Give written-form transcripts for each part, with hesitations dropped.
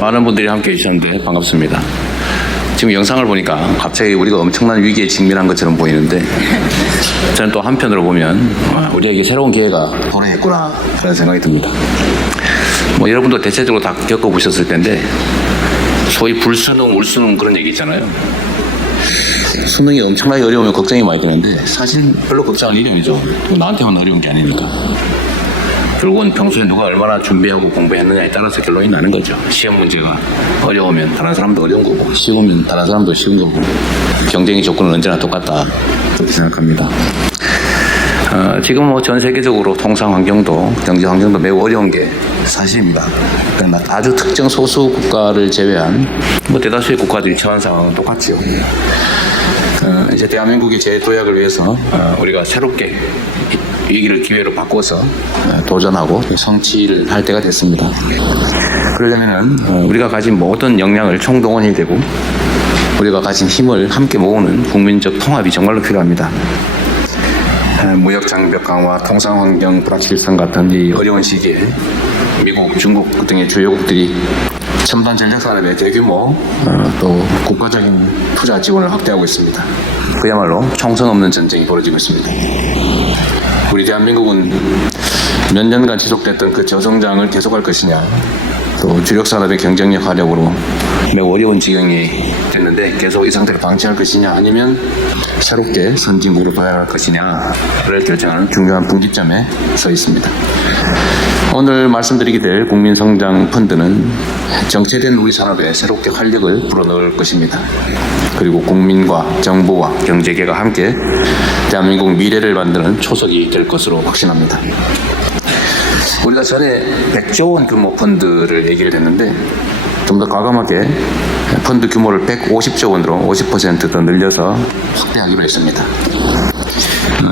많은 분들이 함께 해주셨는데 반갑습니다. 지금 영상을 보니까 갑자기 우리가 엄청난 위기에 직면한 것처럼 보이는데 저는 또 한편으로 보면 우리에게 새로운 기회가 도래했구나 하는 생각이 듭니다. 여러분도 대체적으로 다 겪어보셨을 텐데 소위 불수능, 울수능 그런 얘기 있잖아요. 수능이 엄청나게 어려우면 걱정이 많이 되는데 사실 별로 걱정할 일이 아니죠. 나한테만 어려운 게 아니니까. 결국은 평소에 누가 얼마나 준비하고 공부했느냐에 따라서 결론이 나는 거죠. 시험 문제가 어려우면 다른 사람도 어려운 거고 쉬우면 다른 사람도 쉬운 거고 경쟁의 조건은 언제나 똑같다 그렇게 생각합니다. 지금 전 세계적으로 통상 환경도 경제 환경도 매우 어려운 게 사실입니다. 그러니까 아주 특정 소수 국가를 제외한 대다수의 국가들이 처한 상황은 똑같죠. 이제 대한민국의 재도약을 위해서 우리가 새롭게 위기를 기회로 바꿔서 도전하고 성취를 할 때가 됐습니다. 그러려면 우리가 가진 모든 역량을 총동원해야 되고 우리가 가진 힘을 함께 모으는 국민적 통합이 정말로 필요합니다. 무역 장벽 강화, 통상 환경 불확실성 같은 이 어려운 시기에 미국, 중국 등의 주요국들이 첨단 전략 산업에 대규모 또 국가적인 투자 지원을 확대하고 있습니다. 그야말로 총선 없는 전쟁이 벌어지고 있습니다. 우리 대한민국은 몇 년간 지속됐던 그 저성장을 계속할 것이냐, 또 주력 산업의 경쟁력 하락으로 매우 어려운 지경이 됐는데 계속 이 상태를 방치할 것이냐, 아니면 새롭게 선진국으로 도약할 것이냐를 결정하는 중요한 분기점에 서 있습니다. 오늘 말씀드리게 될 국민성장펀드는 정체된 우리 산업에 새롭게 활력을 불어넣을 것입니다. 그리고 국민과 정부와 경제계가 함께 대한민국 미래를 만드는 초석이 될 것으로 확신합니다. 우리가 전에 100조 원 규모 펀드를 얘기를 했는데 좀 더 과감하게 펀드 규모를 150조 원으로 50% 더 늘려서 확대하기로 했습니다.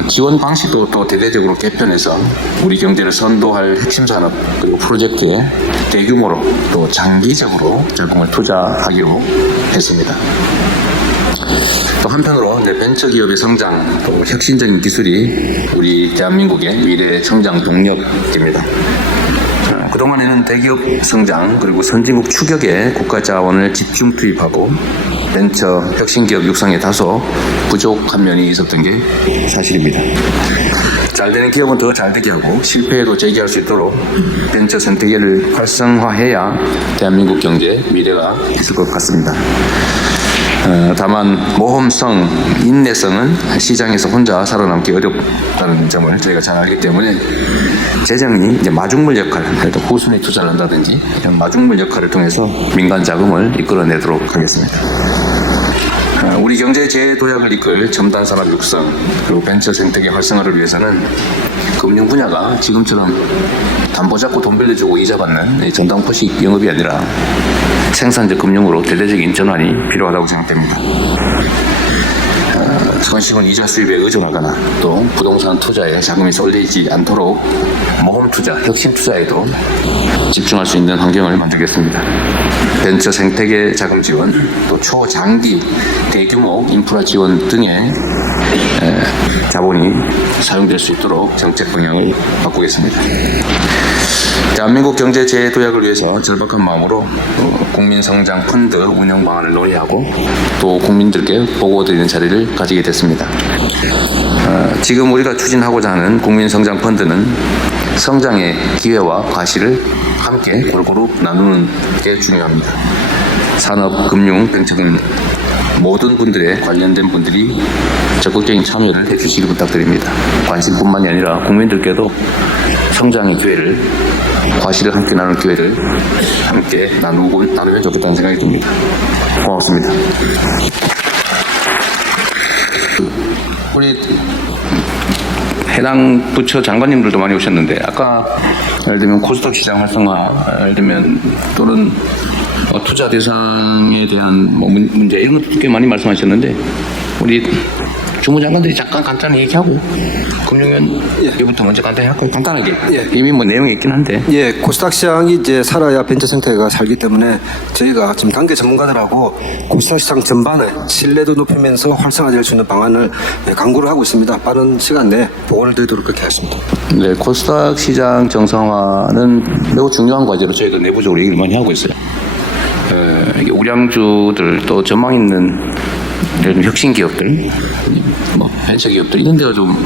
지원 방식도 또 대대적으로 개편해서 우리 경제를 선도할 핵심 산업 그리고 프로젝트에 대규모로 또 장기적으로 자금을 투자하기로 했습니다. 또 한편으로 벤처기업의 성장, 또 혁신적인 기술이 우리 대한민국의 미래 성장 동력입니다. 그동안에는 대기업 성장 그리고 선진국 추격에 국가 자원을 집중 투입하고 벤처 혁신기업 육성에 다소 부족한 면이 있었던 게 사실입니다. 잘 되는 기업은 더 잘 되게 하고 실패해도 재기할 수 있도록 벤처 생태계를 활성화해야 대한민국 경제 미래가 있을 것 같습니다. 다만 모험성, 인내성은 시장에서 혼자 살아남기 어렵다는 점을 저희가 잘 알기 때문에 재정이 이제 마중물 역할, 그래도 후순위 투자를 한다든지 이런 마중물 역할을 통해서 민간 자금을 이끌어내도록 하겠습니다. 우리 경제 재도약을 이끌 첨단 산업 육성 그리고 벤처 생태계 활성화를 위해서는 금융 분야가 지금처럼 담보 잡고 돈 빌려주고 이자 받는 전당포식 영업이 아니라 생산적 금융으로 대대적인 전환이 필요하다고 생각됩니다. 그런 식은 이자 수입에 의존하거나 또 부동산 투자에 자금이 쏠리지 않도록 모험 투자, 혁신 투자에도 집중할 수 있는 환경을 만들겠습니다. 벤처 생태계 자금 지원, 또 초장기 대규모 인프라 지원 등의 자본이 사용될 수 있도록 정책 방향을 바꾸겠습니다. 대한민국 경제 재도약을 위해서 절박한 마음으로 국민성장 펀드 운영 방안을 논의하고 또 국민들께 보고드리는 자리를 가지게 됐습니다. 지금 우리가 추진하고자 하는 국민성장 펀드는 성장의 기회와 과실을 함께 골고루 나누는 게 중요합니다. 산업, 금융, 벤처 등 모든 분들의 관련된 분들이 적극적인 참여를 해주시기 부탁드립니다. 관심뿐만이 아니라 국민들께도 성장의 기회를, 과실을 함께 나눌 기회를 함께 나누면 좋겠다는 생각이 듭니다. 고맙습니다. 우리 해당 부처 장관님들도 많이 오셨는데 아까 예를 들면 코스닥 시장 활성화, 예를 들면 또는 투자 대상에 대한 문제 이런 것도 꽤 많이 말씀하셨는데 우리 주무장관들이 잠깐 간단히 얘기하고 금융위원 얘기부터 먼저 간단히 할까요? 간단하게. 이미 내용이 있긴 한데. 코스닥 시장이 이제 살아야 벤처 생태계가 살기 때문에 저희가 지금 단계 전문가들하고 코스닥 시장 전반을 신뢰도 높이면서 활성화될 수 있는 방안을 강구를 하고 있습니다. 빠른 시간 내에 보고를 드리도록 그렇게 하겠습니다. 네, 코스닥 시장 정상화는 매우 중요한 과제로 저희가 내부적으로 얘기를 많이 하고 있어요. 이게 우량주들 또 전망 있는 예를 들면 혁신 기업들, 뭐 벤처 기업들 이런 데가 좀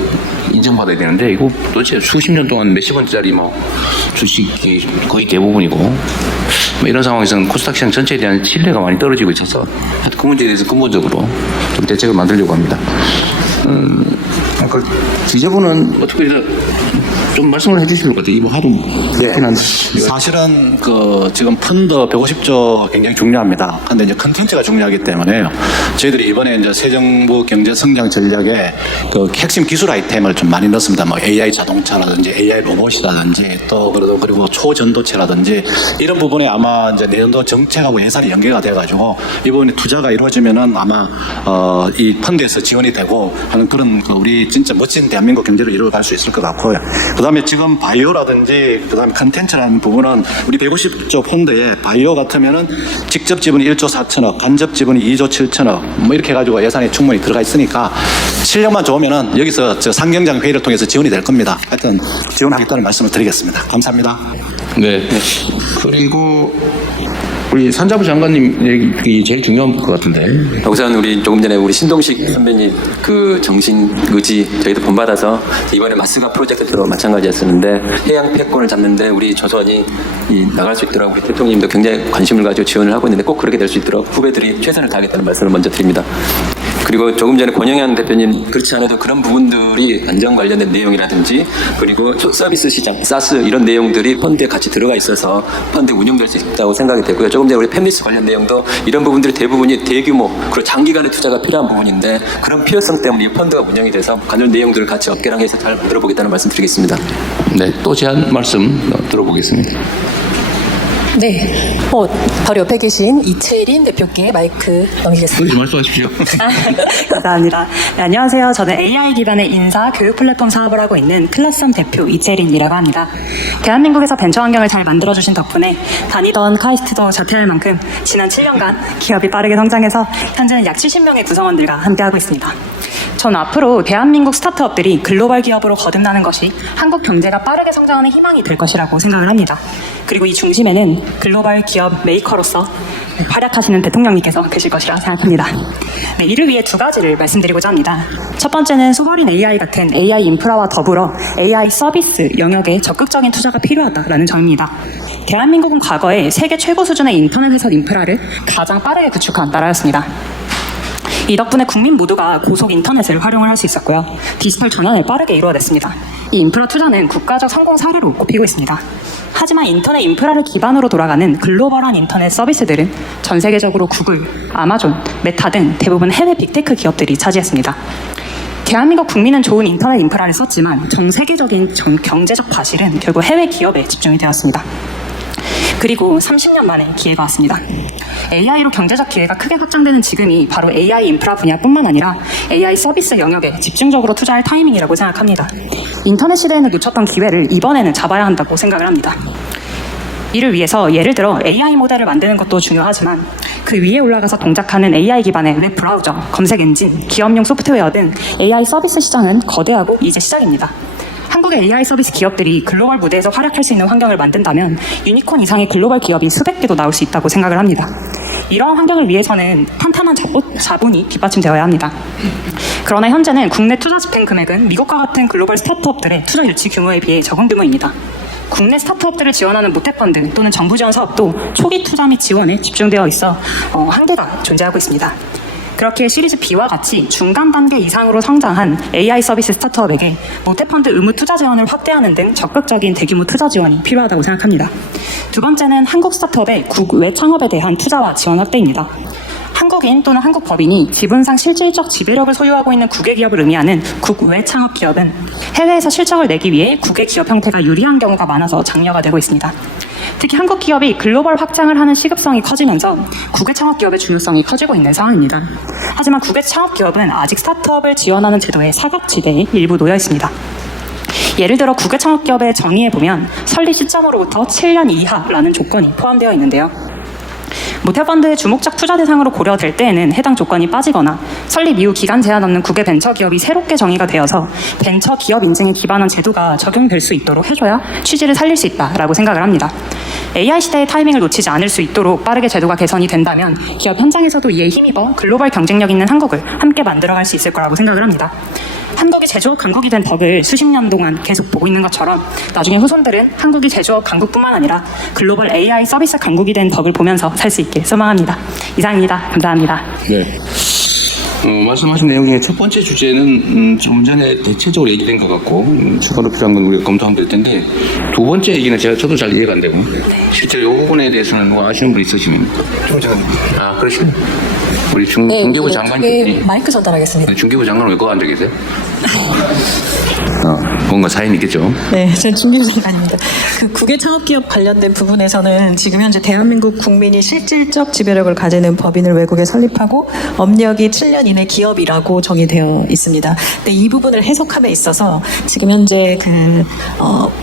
인정받아야 되는데 이거 도대체 수십 년 동안 몇십 원짜리 뭐 주식이 거의 대부분이고 뭐 이런 상황에서는 코스닥 시장 전체에 대한 신뢰가 많이 떨어지고 있어서 그 문제에 대해서 근본적으로 좀 대책을 만들려고 합니다. 아까 기재부는 어떻게 좀 말씀을 해주실 것 같아요. 이거 하도 그렇긴 한데. 사실은 지금 펀드 150조 굉장히 중요합니다. 근데 이제 컨텐츠가 중요하기 때문에 저희들이 이번에 이제 새 정부 경제 성장 전략에 핵심 기술 아이템을 좀 많이 넣습니다. 뭐 AI 자동차라든지 AI 로봇이라든지 또 그리고 초전도체라든지 이런 부분에 아마 이제 내년도 정책하고 예산이 연계가 돼가지고 이 부분에 투자가 이루어지면은 아마 이 펀드에서 지원이 되고 하는 그런 우리 진짜 멋진 대한민국 경제를 이루어갈 수 있을 것 같고요. 그다음에 지금 바이오라든지 그다음에 컨텐츠라는 부분은 우리 150조 펀드에 바이오 같으면은 직접 지분이 1조 4천억, 간접 지분이 2조 7천억 뭐 이렇게 해가지고 예산이 충분히 들어가 있으니까 실력만 좋으면은 여기서 상경장 회의를 통해서 지원이 될 겁니다. 하여튼 지원하겠다는 말씀을 드리겠습니다. 감사합니다. 네. 그리고 우리 산자부 장관님 얘기 제일 중요한 것 같은데. 우선 우리 조금 전에 우리 신동식 선배님 그 정신 의지 저희도 본받아서 이번에 마스가 프로젝트도 마찬가지였었는데 해양 패권을 잡는데 우리 조선이 나갈 수 있도록 우리 대통령님도 굉장히 관심을 가지고 지원을 하고 있는데 꼭 그렇게 될 수 있도록 후배들이 최선을 다하겠다는 말씀을 먼저 드립니다. 그리고 조금 전에 권영현 대표님 그렇지 않아도 그런 부분들이 안전 관련된 내용이라든지 그리고 서비스 시장, 사스 이런 내용들이 펀드에 같이 들어가 있어서 펀드 운영될 수 있다고 생각이 되고요. 조금 전에 우리 팹리스 관련 내용도 이런 부분들이 대부분이 대규모 그리고 장기간의 투자가 필요한 부분인데 그런 필요성 때문에 이 펀드가 운영이 돼서 관련 내용들을 같이 업계랑 해서 잘 들어보겠다는 말씀 드리겠습니다. 네, 또 제안 말씀 들어보겠습니다. 네, 바로 옆에 계신 이채린 대표께 마이크 넘기겠습니다. 말씀하십시오. 감사합니다. 네, 안녕하세요. 저는 AI 기반의 인사 교육 플랫폼 사업을 하고 있는 클라썸 대표 이채린이라고 합니다. 대한민국에서 벤처 환경을 잘 만들어주신 덕분에 다니던 카이스트도 자퇴할 만큼 지난 7년간 기업이 빠르게 성장해서 현재는 약 70명의 구성원들과 함께하고 있습니다. 전 앞으로 대한민국 스타트업들이 글로벌 기업으로 거듭나는 것이 한국 경제가 빠르게 성장하는 희망이 될 것이라고 생각을 합니다. 그리고 이 중심에는 글로벌 기업 메이커로서 활약하시는 대통령님께서 계실 것이라 생각합니다. 네, 이를 위해 두 가지를 말씀드리고자 합니다. 첫 번째는 소버린 AI 같은 AI 인프라와 더불어 AI 서비스 영역에 적극적인 투자가 필요하다라는 점입니다. 대한민국은 과거에 세계 최고 수준의 인터넷 회선 인프라를 가장 빠르게 구축한 나라였습니다. 이 덕분에 국민 모두가 고속 인터넷을 활용을 할 수 있었고요. 디지털 전환을 빠르게 이루어냈습니다. 이 인프라 투자는 국가적 성공 사례로 꼽히고 있습니다. 하지만 인터넷 인프라를 기반으로 돌아가는 글로벌한 인터넷 서비스들은 전 세계적으로 구글, 아마존, 메타 등 대부분 해외 빅테크 기업들이 차지했습니다. 대한민국 국민은 좋은 인터넷 인프라를 썼지만 전 세계적인 경제적 과실은 결국 해외 기업에 집중이 되었습니다. 그리고 30년 만에 기회가 왔습니다. AI로 경제적 기회가 크게 확장되는 지금이 바로 AI 인프라 분야뿐만 아니라 AI 서비스 영역에 집중적으로 투자할 타이밍이라고 생각합니다. 인터넷 시대에는 놓쳤던 기회를 이번에는 잡아야 한다고 생각을 합니다. 이를 위해서 예를 들어 AI 모델을 만드는 것도 중요하지만 그 위에 올라가서 동작하는 AI 기반의 웹 브라우저, 검색 엔진, 기업용 소프트웨어 등 AI 서비스 시장은 거대하고 이제 시작입니다. 한국의 AI 서비스 기업들이 글로벌 무대에서 활약할 수 있는 환경을 만든다면 유니콘 이상의 글로벌 기업이 수백 개도 나올 수 있다고 생각을 합니다. 이러한 환경을 위해서는 탄탄한 자본이 뒷받침되어야 합니다. 그러나 현재는 국내 투자 집행 금액은 미국과 같은 글로벌 스타트업들의 투자 유치 규모에 비해 적은 규모입니다. 국내 스타트업들을 지원하는 모태펀드 또는 정부 지원 사업도 초기 투자 및 지원에 집중되어 있어 한계가 존재하고 있습니다. 그렇게 시리즈 B와 같이 중간 단계 이상으로 성장한 AI 서비스 스타트업에게 모태펀드 의무 투자 지원을 확대하는 등 적극적인 대규모 투자 지원이 필요하다고 생각합니다. 두 번째는 한국 스타트업의 국외 창업에 대한 투자와 지원 확대입니다. 한국인 또는 한국 법인이 지분상 실질적 지배력을 소유하고 있는 국외 기업을 의미하는 국외 창업 기업은 해외에서 실적을 내기 위해 국외 기업 형태가 유리한 경우가 많아서 장려가 되고 있습니다. 특히 한국 기업이 글로벌 확장을 하는 시급성이 커지면서 국외 창업 기업의 중요성이 커지고 있는 상황입니다. 하지만 국외 창업 기업은 아직 스타트업을 지원하는 제도의 사각지대에 일부 놓여 있습니다. 예를 들어 국외 창업 기업의 정의에 보면 설립 시점으로부터 7년 이하라는 조건이 포함되어 있는데요. 모태펀드의 주목적 투자 대상으로 고려될 때에는 해당 조건이 빠지거나 설립 이후 기간 제한 없는 국외 벤처 기업이 새롭게 정의가 되어서 벤처 기업 인증에 기반한 제도가 적용될 수 있도록 해줘야 취지를 살릴 수 있다라고 생각을 합니다. AI 시대의 타이밍을 놓치지 않을 수 있도록 빠르게 제도가 개선이 된다면 기업 현장에서도 이에 힘입어 글로벌 경쟁력 있는 한국을 함께 만들어갈 수 있을 거라고 생각을 합니다. 한국이 제조업 강국이 된 덕을 수십 년 동안 계속 보고 있는 것처럼 나중에 후손들은 한국이 제조업 강국뿐만 아니라 글로벌 AI 서비스 강국이 된 덕을 보면서 살 수 있길 소망합니다. 이상입니다. 감사합니다. 네. 말씀하신 내용 중에 첫 번째 주제는 좀 전에 대체적으로 얘기된 것 같고 추가로 필요한 건 우리가 검토하면 될 텐데 두 번째 얘기는 저도 잘 이해가 안 되고 실제로 이 부분에 대해서는 뭐 아시는 분 있으시면 아 그러시네. 우리 중개부 장관님이 마이크 전달하겠습니다. 중개부 장관 왜 거기 앉아 계세요? 뭔가 사연이 있겠죠. 네, 저는 중개부 장관입니다. 그 국외 창업기업 관련된 부분에서는 지금 현재 대한민국 국민이 실질적 지배력을 가지는 법인을 외국에 설립하고 업력이 7년 이내 기업이라고 정의되어 있습니다. 근데 이 부분을 해석함에 있어서 지금 현재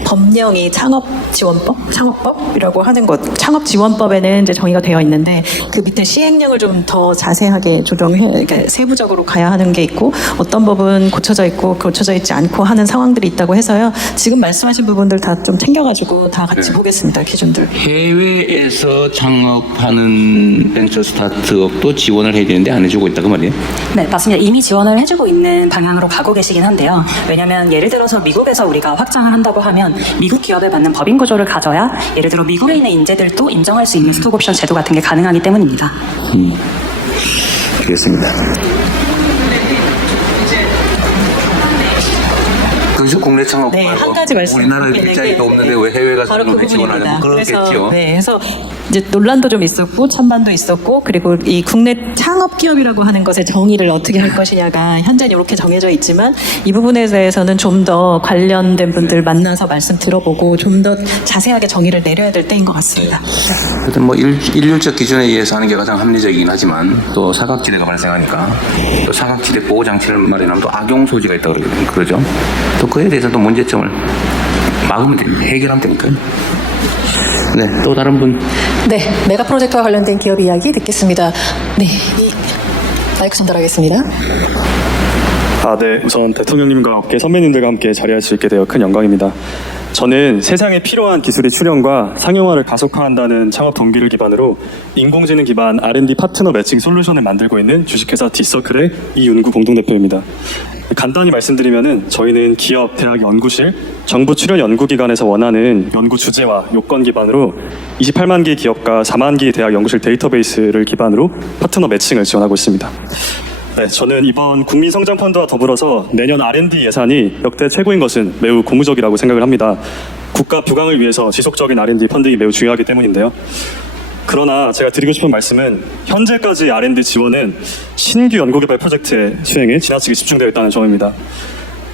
법령이 창업지원법이라고 하는 것, 창업지원법에는 이제 정의가 되어 있는데 그 밑에 시행령을 좀 더 자세하게 그러니까 세부적으로 가야 하는 게 있고 어떤 법은 고쳐져 있고 고쳐져 있지 않고 하는 상황들이 있다고 해서요. 지금 말씀하신 부분들 다 좀 챙겨가지고 다 같이 보겠습니다. 기준들. 해외에서 창업하는 벤처 스타트업도 지원을 해야 되는데 안 해주고 있다 그 말이에요? 네, 맞습니다. 이미 지원을 해주고 있는 방향으로 가고 계시긴 한데요. 왜냐하면 예를 들어서 미국에서 우리가 확장을 한다고 하면 미국 기업에 맞는 법인 구조를 가져야 예를 들어 미국에 있는 인재들도 인정할 수 있는 스톡옵션 제도 같은 게 가능하기 때문입니다. 알겠습니다. 그래서 국내 창업 네, 한 가지 말씀. 우리나라에 입장이 없는데 왜 해외 가서 바로 그 지원하냐면 부분입니다. 그렇겠죠. 그래서 이제 논란도 좀 있었고 찬반도 있었고 그리고 이 국내 창업 기업이라고 하는 것의 정의를 어떻게 할 것이냐가 현재는 이렇게 정해져 있지만 이 부분에 대해서는 좀 더 관련된 분들 만나서 말씀 들어보고 좀 더 자세하게 정의를 내려야 될 때인 것 같습니다. 하여튼 뭐 일률적 기준에 의해서 하는 게 가장 합리적이긴 하지만 또 사각지대가 발생하니까 또 사각지대 보호 장치를 마련하면 또 악용 소지가 있다고 그러죠. 또 그에 대해서 또 문제점을 막으면 됩니다. 해결하면 되니까요. 네, 또 다른 분. 네, 메가 프로젝트와 관련된 기업 이야기 듣겠습니다. 네, 마이크 전달하겠습니다. 네. 우선 대통령님과 업계 선배님들과 함께 자리할 수 있게 되어 큰 영광입니다. 저는 세상에 필요한 기술의 출현과 상용화를 가속화한다는 창업 동기를 기반으로 인공지능 기반 R&D 파트너 매칭 솔루션을 만들고 있는 주식회사 디서클의 이윤구 공동대표입니다. 간단히 말씀드리면은 저희는 기업, 대학 연구실, 정부 출연 연구기관에서 원하는 연구 주제와 요건 기반으로 28만 개의 기업과 4만 개의 대학 연구실 데이터베이스를 기반으로 파트너 매칭을 지원하고 있습니다. 네, 저는 이번 국민성장펀드와 더불어서 내년 R&D 예산이 역대 최고인 것은 매우 고무적이라고 생각을 합니다. 국가 부강을 위해서 지속적인 R&D 펀딩이 매우 중요하기 때문인데요. 그러나 제가 드리고 싶은 말씀은 현재까지 R&D 지원은 신규 연구개발 프로젝트의 수행에 지나치게 집중되어 있다는 점입니다.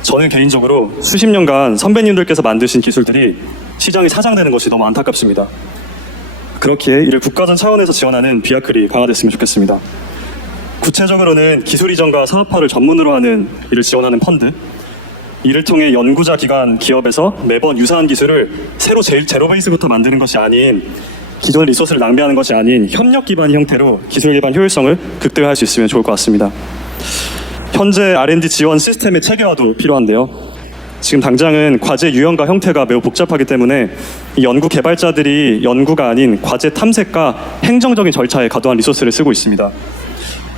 저는 개인적으로 수십 년간 선배님들께서 만드신 기술들이 시장에 사장되는 것이 너무 안타깝습니다. 그렇기에 이를 국가전 차원에서 지원하는 비아클이 강화됐으면 좋겠습니다. 구체적으로는 기술 이전과 사업화를 전문으로 하는 이를 지원하는 펀드, 이를 통해 연구자 기관 기업에서 매번 유사한 기술을 새로 제로 베이스부터 만드는 것이 아닌 기존 리소스를 낭비하는 것이 아닌 협력 기반 형태로 기술 기반 효율성을 극대화할 수 있으면 좋을 것 같습니다. 현재 R&D 지원 시스템의 체계화도 필요한데요. 지금 당장은 과제 유형과 형태가 매우 복잡하기 때문에 이 연구 개발자들이 연구가 아닌 과제 탐색과 행정적인 절차에 과도한 리소스를 쓰고 있습니다.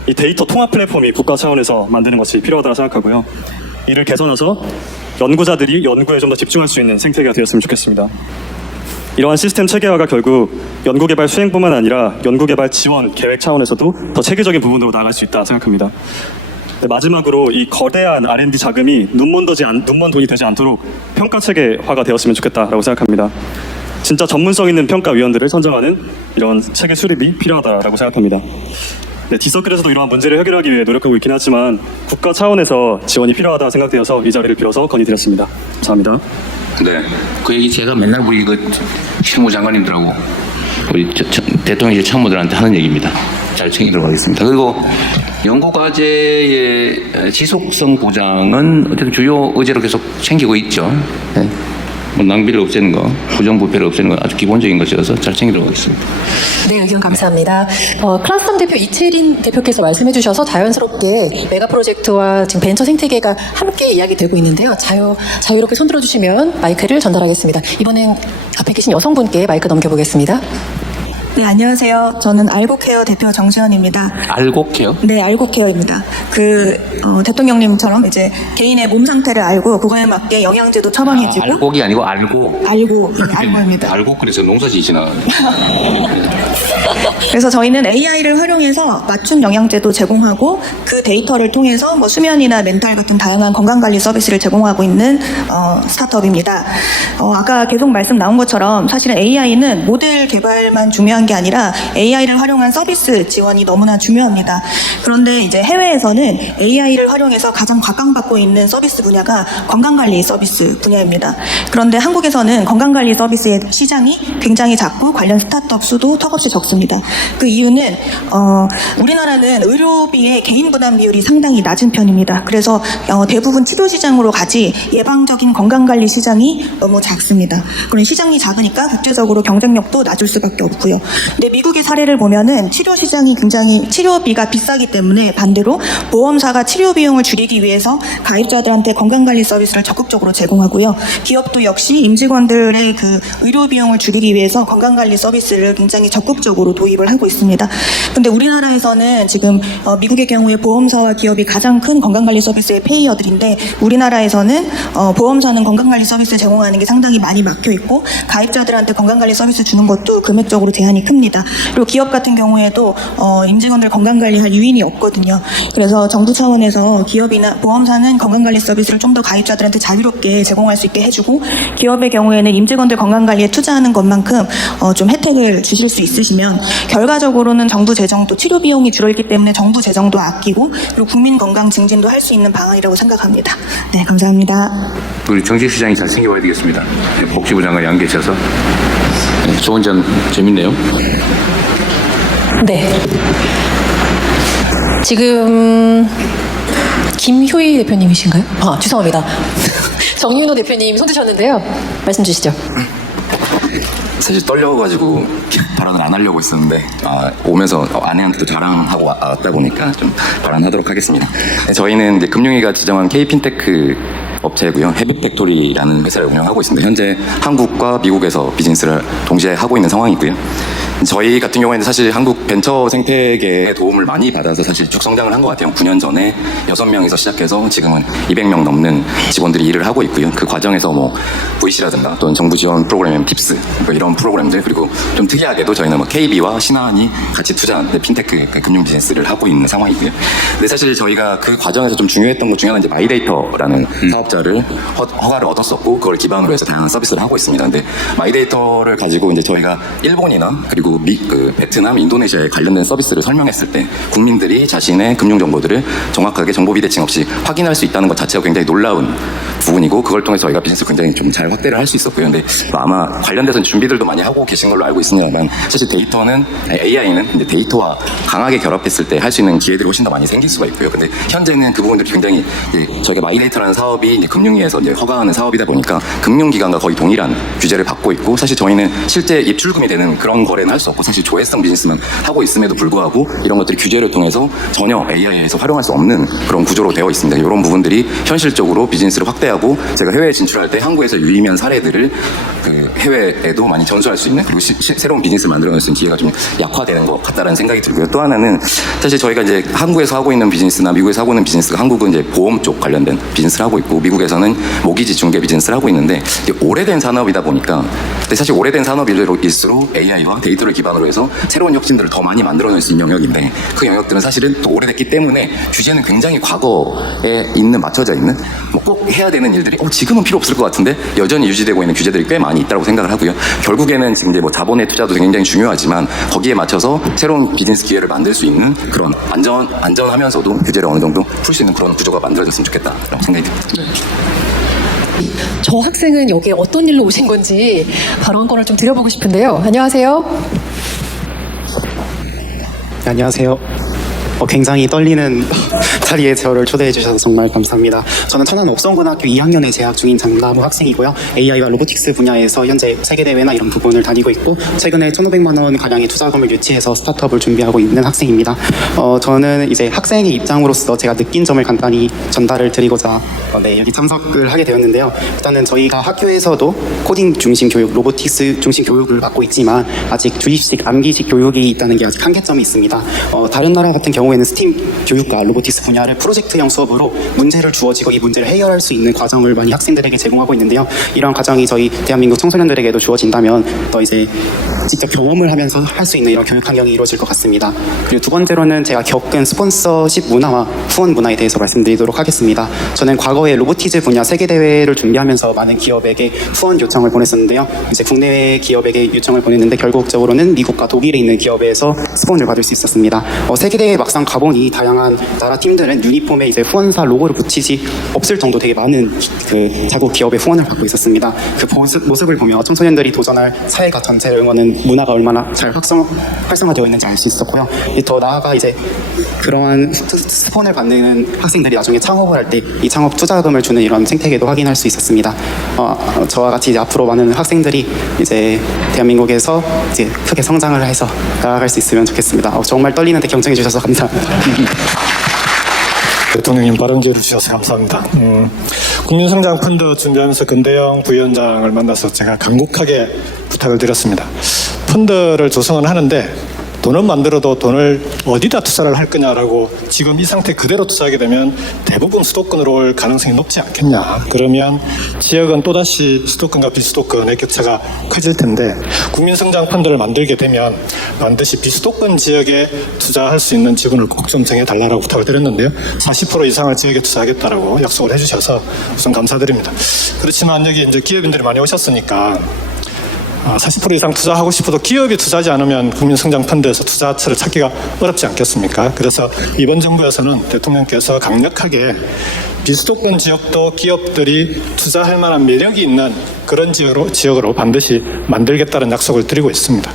이 데이터 통합 플랫폼이 국가 차원에서 만드는 것이 필요하다고 생각하고요. 이를 개선해서 연구자들이 연구에 좀 더 집중할 수 있는 생태계가 되었으면 좋겠습니다. 이러한 시스템 체계화가 결국 연구개발 수행뿐만 아니라 연구개발 지원 계획 차원에서도 더 체계적인 부분으로 나아갈 수 있다 생각합니다. 네, 마지막으로 이 거대한 R&D 자금이 눈먼 돈이 되지 않도록 평가 체계화가 되었으면 좋겠다라고 생각합니다. 진짜 전문성 있는 평가위원들을 선정하는 이런 체계 수립이 필요하다라고 생각합니다. 네, 디서클에서도 이러한 문제를 해결하기 위해 노력하고 있긴 하지만 국가 차원에서 지원이 필요하다 생각되어서 이 자리를 빌어서 건의드렸습니다. 감사합니다. 네, 그 얘기 제가 맨날 우리 실무장관님들하고 우리 대통령실 참모들한테 하는 얘기입니다. 잘 챙기도록 하겠습니다. 그리고 연구과제의 지속성 보장은 어쨌든 주요 의제로 계속 챙기고 있죠. 네. 뭐 낭비를 없애는 거, 부정부패를 없애는 건 아주 기본적인 것이어서 잘 챙기도록 하겠습니다. 네, 의견 감사합니다. 클라스텀 대표 이채린 대표께서 말씀해 주셔서 자연스럽게 메가 프로젝트와 지금 벤처 생태계가 함께 이야기되고 있는데요. 자유롭게 손들어 주시면 마이크를 전달하겠습니다. 이번엔 앞에 계신 여성분께 마이크 넘겨보겠습니다. 네, 안녕하세요. 저는 알고케어 대표 정지현입니다. 알곡해요? 네, 알고케어입니다. 대통령님처럼 이제 개인의 몸 상태를 알고 그거에 맞게 영양제도 처방해주고. 알곡이 아니고 알고. 알고입니다. 알곡 그래서 농사지시나. 그래서 저희는 AI를 활용해서 맞춤 영양제도 제공하고 그 데이터를 통해서 뭐 수면이나 멘탈 같은 다양한 건강관리 서비스를 제공하고 있는 스타트업입니다. 아까 계속 말씀 나온 것처럼 사실은 AI는 모델 개발만 중요한 게 아니라 AI를 활용한 서비스 지원이 너무나 중요합니다. 그런데 이제 해외에서는 AI를 활용해서 가장 각광받고 있는 서비스 분야가 건강관리 서비스 분야입니다. 그런데 한국에서는 건강관리 서비스의 시장이 굉장히 작고 관련 스타트업 수도 턱없이 적습니다. 그 이유는 우리나라는 의료비의 개인 부담 비율이 상당히 낮은 편입니다. 그래서 대부분 치료 시장으로 가지 예방적인 건강관리 시장이 너무 작습니다. 그런 시장이 작으니까 국제적으로 경쟁력도 낮을 수밖에 없고요. 근데 미국의 사례를 보면은 치료 시장이 굉장히 치료비가 비싸기 때문에 반대로 보험사가 치료 비용을 줄이기 위해서 가입자들한테 건강관리 서비스를 적극적으로 제공하고요. 기업도 역시 임직원들의 그 의료 비용을 줄이기 위해서 건강관리 서비스를 굉장히 적극적으로 도입을 하고 있습니다. 근데 우리나라에서는 지금 미국의 경우에 보험사와 기업이 가장 큰 건강관리 서비스의 페이어들인데 우리나라에서는 보험사는 건강관리 서비스 제공하는 게 상당히 많이 막혀 있고 가입자들한테 건강관리 서비스 주는 것도 금액적으로 제한이 큽니다. 그리고 기업 같은 경우에도 임직원들 건강관리할 유인이 없거든요. 그래서 정부 차원에서 기업이나 보험사는 건강관리 서비스를 좀 더 가입자들한테 자유롭게 제공할 수 있게 해주고 기업의 경우에는 임직원들 건강관리에 투자하는 것만큼 좀 혜택을 주실 수 있으시면 결과적으로는 정부 재정도 치료 비용이 줄어있기 때문에 정부 재정도 아끼고 그리고 국민 건강 증진도 할 수 있는 방안이라고 생각합니다. 네, 감사합니다. 우리 정책시장이 잘 챙겨봐야 되겠습니다. 복지부 장관이 안 계셔서. 좋은 점 재밌네요. 네. 지금 김효희 대표님이신가요? 죄송합니다. 정윤호 대표님 손 드셨는데요. 말씀 주시죠. 사실 떨려가지고 발언을 안 하려고 했었는데 오면서 아내한테도 자랑하고 왔다 보니까 좀 발언하도록 하겠습니다. 저희는 이제 금융위가 지정한 K핀테크 업체고요. 헤비팩토리라는 회사를 운영하고 있습니다. 현재 한국과 미국에서 비즈니스를 동시에 하고 있는 상황이고요. 저희 같은 경우에는 사실 한국 벤처 생태계의 도움을 많이 받아서 사실 쭉 성장을 한 것 같아요. 9년 전에 6명에서 시작해서 지금은 200명 넘는 직원들이 일을 하고 있고요. 그 과정에서 뭐 VC라든가 또는 정부 지원 프로그램인 팁스 뭐 이런 프로그램들 그리고 좀 특이하게도 저희는 뭐 KB와 신한이 같이 투자한 핀테크 금융 비즈니스를 하고 있는 상황이고요. 근데 사실 저희가 그 과정에서 좀 중요했던 것 중에 하나는 이제 마이데이터라는 사업자를 허가를 얻었었고 그걸 기반으로 해서 다양한 서비스를 하고 있습니다. 근데 마이데이터를 가지고 이제 저희가 일본이나 그리고 베트남, 인도네시아에 관련된 서비스를 설명했을 때 국민들이 자신의 금융 정보들을 정확하게 정보 비대칭 없이 확인할 수 있다는 것 자체가 굉장히 놀라운 부분이고 그걸 통해서 저희가 비즈니스를 굉장히 좀 잘 확대를 할 수 있었고요. 근데 아마 관련돼서 준비들도 많이 하고 계신 걸로 알고 있습니다만 사실 AI는 이제 데이터와 강하게 결합했을 때 할 수 있는 기회들이 훨씬 더 많이 생길 수가 있고요. 근데 현재는 그 부분들이 굉장히 저희가 마이데이터라는 사업이 이제 금융위에서 이제 허가하는 사업이다 보니까 금융기관과 거의 동일한 규제를 받고 있고 사실 저희는 실제 입출금이 되는 그런 거래는 할 수 없고 사실 조회성 비즈니스만 하고 있음에도 불구하고 이런 것들이 규제를 통해서 전혀 AI에서 활용할 수 없는 그런 구조로 되어 있습니다. 이런 부분들이 현실적으로 비즈니스를 확대하고 제가 해외에 진출할 때 한국에서 유의미한 사례들을 그 해외에도 많이 전수할 수 있는 그리고 새로운 비즈니스를 만들어낼 수 있는 기회가 좀 약화되는 것 같다라는 생각이 들고요. 또 하나는 사실 저희가 이제 한국에서 하고 있는 비즈니스나 미국에서 하고 있는 비즈니스가 한국은 이제 보험 쪽 관련된 비즈니스를 하고 있고 미국에서는 모기지 중개 비즈니스를 하고 있는데 오래된 산업이다 보니까 근데 사실 오래된 산업일수록 AI와 데이터를 기반으로 해서 새로운 혁신들을 더 많이 만들어낼 수 있는 영역인데 그 영역들은 사실은 또 오래됐기 때문에 규제는 굉장히 과거에 맞춰져 있는 뭐 꼭 해야 되는 일들이 지금은 필요 없을 것 같은데 여전히 유지되고 있는 규제들이 꽤 많이 있다고 생각을 하고요. 결국에는 지금 이제 뭐 자본의 투자도 굉장히 중요하지만 거기에 맞춰서 새로운 비즈니스 기회를 만들 수 있는 그런 안전하면서도 규제를 어느 정도 풀 수 있는 그런 구조가 만들어졌으면 좋겠다라고 생각이 듭니다. 저 학생은 여기에 어떤 일로 오신 건지 발언권을 좀 드려보고 싶은데요. 안녕하세요. 안녕하세요. 굉장히 떨리는 자리에 저를 초대해 주셔서 정말 감사합니다. 저는 천안 옥성고등학교 2학년에 재학 중인 장나무 학생이고요. AI와 로보틱스 분야에서 현재 세계대회나 이런 부분을 다니고 있고 최근에 1,500만 원 가량의 투자금을 유치해서 스타트업을 준비하고 있는 학생입니다. 저는 이제 학생의 입장으로서 제가 느낀 점을 간단히 전달을 드리고자 여기 참석을 하게 되었는데요. 일단은 저희가 학교에서도 코딩 중심 교육, 로보틱스 중심 교육을 받고 있지만 아직 주입식, 암기식 교육이 있다는 게 아직 한계점이 있습니다. 다른 나라 같은 경우에는 스팀 교육과 로보틱스 분야를 프로젝트형 수업으로 문제를 주어지고 이 문제를 해결할 수 있는 과정을 많이 학생들에게 제공하고 있는데요. 이러한 과정이 저희 대한민국 청소년들에게도 주어진다면 더 이제 직접 경험을 하면서 할 수 있는 이런 교육 환경이 이루어질 것 같습니다. 그리고 두 번째로는 제가 겪은 스폰서십 문화와 후원 문화에 대해서 말씀드리도록 하겠습니다. 저는 과거에 로보티즈 분야 세계대회를 준비하면서 많은 기업에게 후원 요청을 보냈었는데요. 이제 국내 기업에게 요청을 보냈는데 결국적으로는 미국과 독일에 있는 기업에서 스폰을 받을 수 있었습니다. 세계대회 막상 가보니 다양한 나라 팀들은 유니폼에 이제 후원사 로고를 붙이지 없을 정도 되게 많은 그 자국 기업의 후원을 받고 있었습니다. 그 모습을 보며 청소년들이 도전할 사회가 전체를 응원하는 문화가 얼마나 잘 활성화되어 있는지 알 수 있었고요. 더 나아가 이제 그러한 스폰을 받는 학생들이 나중에 창업을 할 때 이 창업 투자금을 주는 이런 생태계도 확인할 수 있었습니다. 저와 같이 이제 앞으로 많은 학생들이 이제 대한민국에서 이제 크게 성장을 해서 나아갈 수 있으면 좋겠습니다. 정말 떨리는데 경청해 주셔서 감사합니다. 대통령님 발언 기회를 주셔서 감사합니다. 국민성장펀드 준비하면서 근대영 부위원장을 만나서 제가 간곡하게 부탁을 드렸습니다. 펀드를 조성은 하는데 돈은 만들어도 돈을 어디다 투자를 할 거냐라고 지금 이 상태 그대로 투자하게 되면 대부분 수도권으로 올 가능성이 높지 않겠냐. 그러면 지역은 또다시 수도권과 비수도권의 격차가 커질 텐데 국민성장펀드를 만들게 되면 반드시 비수도권 지역에 투자할 수 있는 지분을 꼭 좀 정해달라고 부탁을 드렸는데요. 40% 이상을 지역에 투자하겠다라고 약속을 해주셔서 우선 감사드립니다. 그렇지만 여기 이제 기업인들이 많이 오셨으니까 40% 이상 투자하고 싶어도 기업이 투자하지 않으면 국민성장펀드에서 투자처를 찾기가 어렵지 않겠습니까? 그래서 이번 정부에서는 대통령께서 강력하게 비수도권 지역도 기업들이 투자할 만한 매력이 있는 그런 지역으로 반드시 만들겠다는 약속을 드리고 있습니다.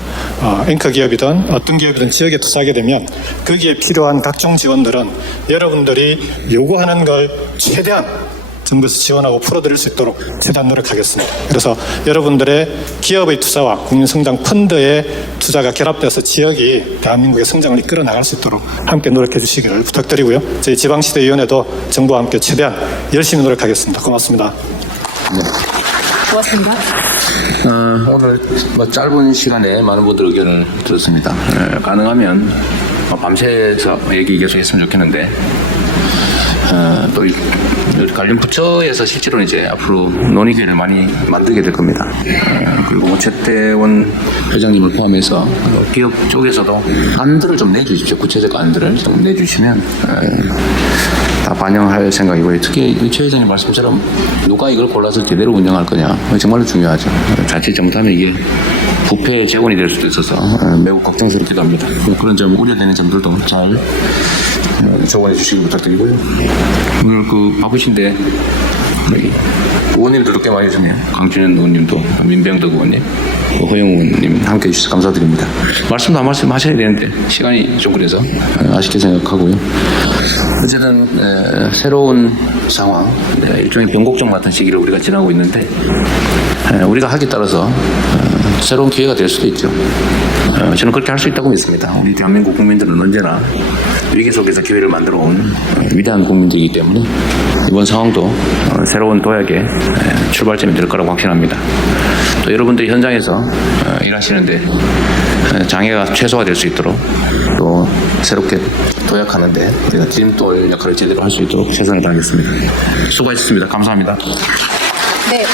앵커 기업이든 어떤 기업이든 지역에 투자하게 되면 거기에 필요한 각종 지원들은 여러분들이 요구하는 걸 최대한 정부에서 지원하고 풀어드릴 수 있도록 최대한 노력하겠습니다. 그래서 여러분들의 기업의 투자와 국민성장펀드의 투자가 결합돼서 지역이 대한민국의 성장을 이끌어 나갈 수 있도록 함께 노력해 주시기를 부탁드리고요. 저희 지방시도위원회도 정부와 함께 최대한 열심히 노력하겠습니다. 고맙습니다. 고맙습니다. 오늘 짧은 시간에 많은 분들 의견을 들었습니다. 가능하면 밤새서 얘기 계속 했으면 좋겠는데 또 관련 부처에서 실제로는 이제 앞으로 논의 기회를 많이 만들게 될 겁니다. 그리고 최태원 회장님을 포함해서 기업 쪽에서도 안들을 좀 내주십시오. 구체적 안들을 좀 내주시면 다 반영할 생각이고요. 특히 최 회장님 말씀처럼 누가 이걸 골라서 제대로 운영할 거냐 정말로 중요하죠. 자칫 잘못하면 이게 부패의 재원이 될 수도 있어서 매우 걱정스럽기도 합니다. 그런 점 우려되는 점들도 잘 조언해 주시기 부탁드리고요. 오늘 바쁘신데 의원님들도 꽤 많이 오셨네요. 강준현 의원님도, 민병덕 의원님, 허영 의원님 함께 해주셔서 감사드립니다. 말씀도 한 말씀 하셔야 되는데 시간이 좀 그래서 아쉽게 생각하고요. 어쨌든 새로운 상황, 일종의 변곡점 같은 시기를 우리가 지나고 있는데 우리가 하기에 따라서 새로운 기회가 될 수도 있죠. 저는 그렇게 할 수 있다고 믿습니다. 우리 대한민국 국민들은 언제나 위기 속에서 기회를 만들어 온 위대한 국민들이기 때문에 이번 상황도 새로운 도약의 출발점이 될 거라고 확신합니다. 또 여러분들이 현장에서 일하시는데 장애가 최소화될 수 있도록 또 새롭게 도약하는데 우리가 디딤돌 역할을 제대로 할 수 있도록 최선을 다하겠습니다. 수고하셨습니다. 감사합니다. 네.